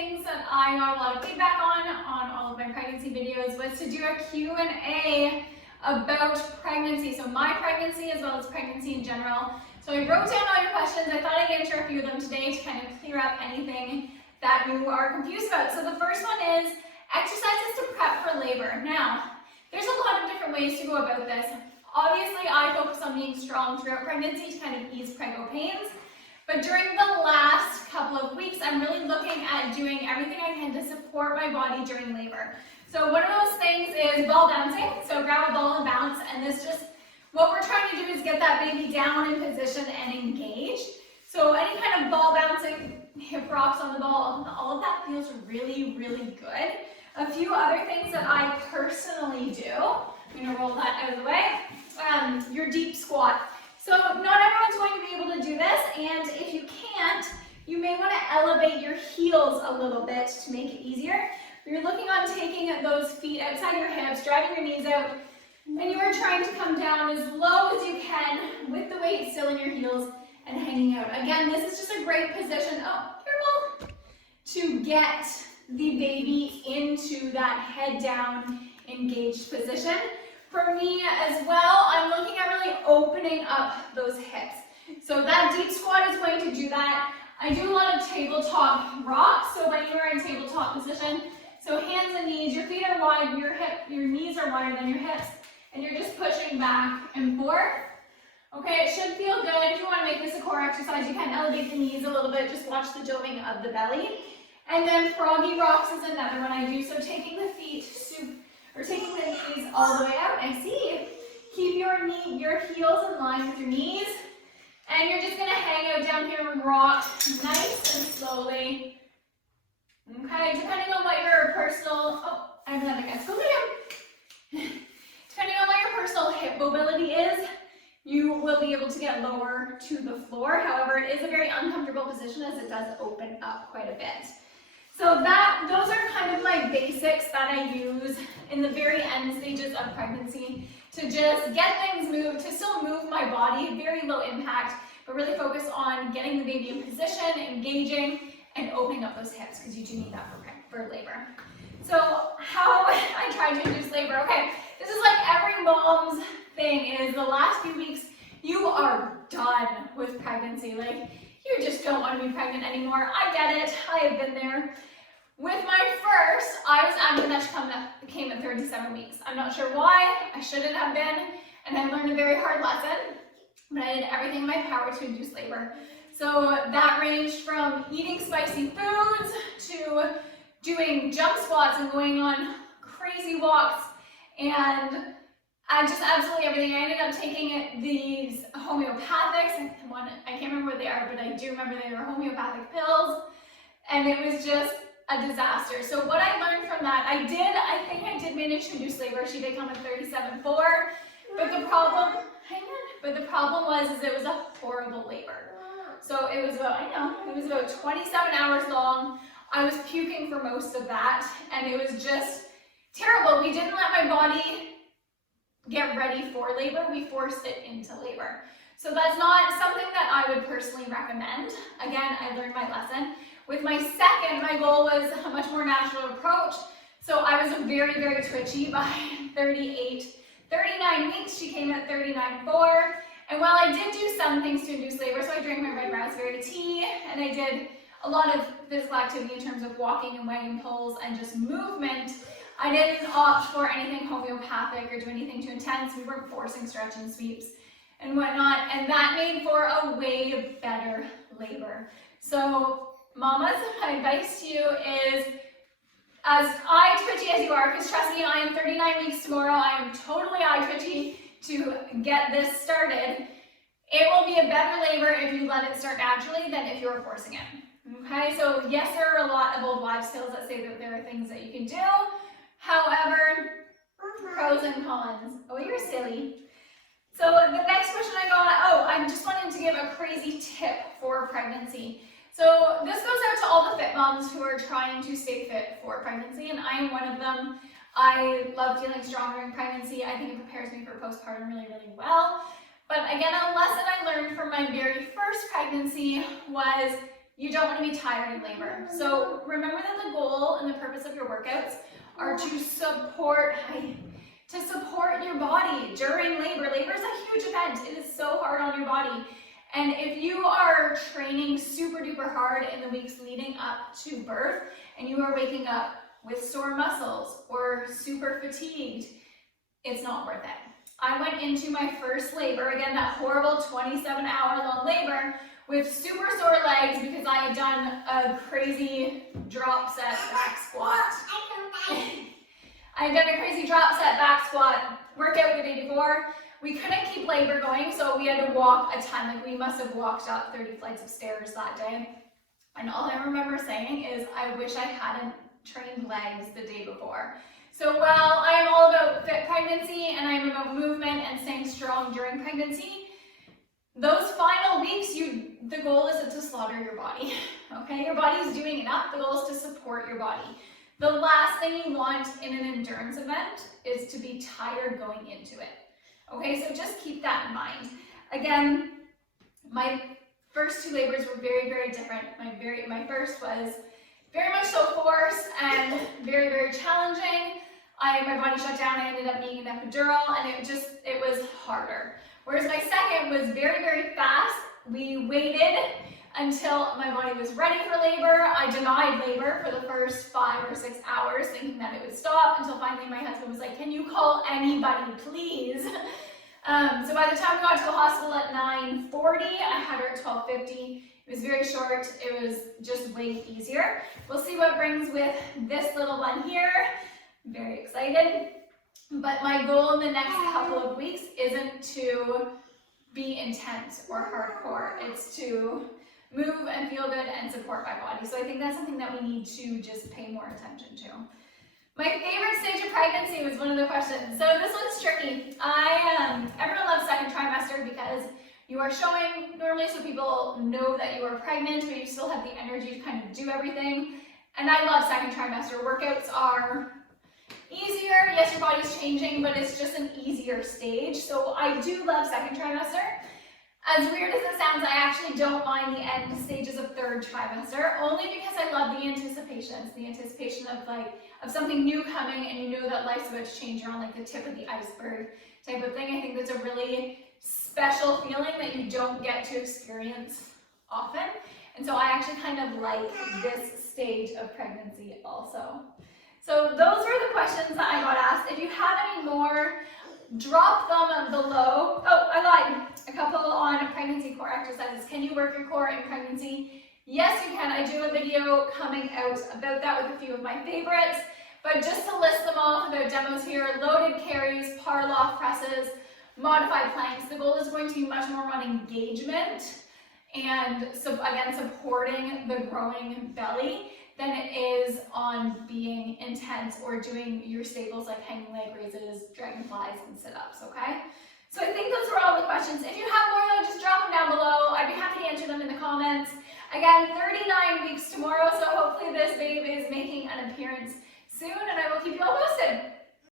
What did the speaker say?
things that I got a lot of feedback on all of my pregnancy videos was to do a Q&A about pregnancy. So my pregnancy as well as pregnancy in general. So I wrote down all your questions. I thought I'd answer a few of them today to kind of clear up anything that you are confused about. So the first one is exercises to prep for labor. Now, there's a lot of different ways to go about this. Obviously, I focus on being strong throughout pregnancy to kind of ease preggo pains. But during the last couple of weeks, I'm really looking at doing everything I can to support my body during labor. So one of those things is ball bouncing. So grab a ball and bounce, and this just, what we're trying to do is get that baby down in position and engaged. So any kind of ball bouncing, hip rocks on the ball, all of that feels really, really good. A few other things that I personally do, I'm gonna roll that out of the way, your deep squat. So not everyone's going to be able to do this, and if you can't, you may want to elevate your heels a little bit to make it easier. You're looking on taking those feet outside your hips, driving your knees out, and you are trying to come down as low as you can with the weight still in your heels and hanging out. Again, this is just a great position, careful, to get the baby into that head down, engaged position. For me as well, I'm looking at really opening up those hips. So that deep squat is going to do that. I do a lot of tabletop rocks, so when you are in tabletop position, so hands and knees, your feet are wide, your knees are wider than your hips, and you're just pushing back and forth. Okay, it should feel good. If you want to make this a core exercise, you can elevate the knees a little bit, just watch the jolting of the belly. And then froggy rocks is another one I do, so taking the feet, taking the knees all the way out. I see. Keep your heels in line with your knees. And you're just going to hang out down here and rock nice and slowly. Okay, depending on what your personal, I have another guess. Go down. Depending on what your personal hip mobility is, you will be able to get lower to the floor. However, it is a very uncomfortable position as it does open up quite a bit. So those are kind of my basics that I use in the very end stages of pregnancy to just get things moved, to still move my body, very low impact, but really focus on getting the baby in position, engaging, and opening up those hips, because you do need that for labor. So how I try to induce labor. Okay, this is like every mom's thing is the last few weeks, you are done with pregnancy. Like, you just don't want to be pregnant anymore. I get it. I have been there. With my first, I was adamant that she came at 37 weeks. I'm not sure why. I shouldn't have been, and I learned a very hard lesson, but I did everything in my power to induce labor. So that ranged from eating spicy foods to doing jump squats and going on crazy walks and just absolutely everything. I ended up taking these homeopathics. I can't remember what they are, but I do remember they were homeopathic pills, and it was just a disaster. So what I learned from that, I think I did manage to induce labor. She did come at 37.4, but the problem was it was a horrible labor. So it was about 27 hours long. I was puking for most of that, and it was just terrible. We didn't let my body get ready for labor, we forced it into labor. So that's not something that I would personally recommend. Again, I learned my lesson. With my second, my goal was a much more natural approach. So I was very, very twitchy by 39 weeks. She came at 39.4. And while I did do some things to induce labor, so I drank my red raspberry tea, and I did a lot of physical activity in terms of walking and wagon pulls and just movement, I didn't opt for anything homeopathic or do anything too intense. We weren't forcing stretch and sweeps and whatnot, and that made for a way better labor. So mamas, my advice to you is, as eye twitchy as you are, because trust me, I am 39 weeks tomorrow, I am totally eye twitchy to get this started. It will be a better labor if you let it start naturally than if you're forcing it. Okay, so yes, there are a lot of old wives' tales that say that there are things that you can do. However, pros and cons. Oh, you're silly. So the next question I got, I just wanted to give a crazy tip for pregnancy. So this goes out to all the fit moms who are trying to stay fit for pregnancy, and I am one of them. I love feeling strong during pregnancy. I think it prepares me for postpartum really, really well. But again, a lesson I learned from my very first pregnancy was you don't want to be tired in labor. So remember that the goal and the purpose of your workouts are to support your body during labor. Labor is a huge event. It is so hard on your body. And if you are training super duper hard in the weeks leading up to birth and you are waking up with sore muscles or super fatigued, it's not worth it. I went into my first labor, again, that horrible 27-hour-long labor, with super sore legs because I had done a crazy drop set back squat. I had done a crazy drop set back squat workout the day before. We couldn't keep labor going, so we had to walk a ton. Like, we must have walked up 30 flights of stairs that day. And all I remember saying is, I wish I hadn't trained legs the day before. So while I am all about fit pregnancy and I am about movement and staying strong during pregnancy, those final weeks, the goal isn't to slaughter your body, okay? Your body is doing enough. The goal is to support your body. The last thing you want in an endurance event is to be tired going into it, okay? So just keep that in mind. Again, my first two labors were very, very different. My first was very much so forced and very, very challenging. My body shut down. I ended up needing an epidural, and it was harder. Whereas my second was very, very fast. We waited until my body was ready for labor. I denied labor for the first 5 or 6 hours, thinking that it would stop, until finally my husband was like, "Can you call anybody, please?" So by the time we got to the hospital at 9:40, I had her at 12:50. It was very short. It was just way easier. We'll see what brings with this little one here. I'm very excited. But my goal in the next couple of weeks isn't to be intense or hardcore. It's to move and feel good and support my body. So I think that's something that we need to just pay more attention to. My favorite stage of pregnancy was one of the questions. So this one's tricky. Everyone loves second trimester because you are showing normally so people know that you are pregnant, but you still have the energy to kind of do everything. And I love second trimester. Workouts are easier. Yes, your body's changing, but it's just an easier stage. So I do love second trimester. As weird as it sounds, I actually don't mind the end stages of third trimester, only because I love the anticipation. The anticipation of something new coming, and you know that life's about to change. You're on like the tip of the iceberg type of thing. I think that's a really special feeling that you don't get to experience often. And so I actually kind of like this stage of pregnancy also. So those were the questions that I got asked. If you have any more, drop them below. Oh, I lied. A couple on pregnancy core exercises. Can you work your core in pregnancy? Yes, you can. I do a video coming out about that with a few of my favorites. But just to list them off about demos here: loaded carries, Parloff presses, modified planks. The goal is going to be much more on engagement and, so again, supporting the growing belly than it is on being intense or doing your staples like hanging leg raises, dragonflies, and sit-ups, okay? So I think those were all the questions. If you have more, though, just drop them down below. I'd be happy to answer them in the comments. Again, 39 weeks tomorrow, so hopefully this babe is making an appearance soon, and I will keep you all posted.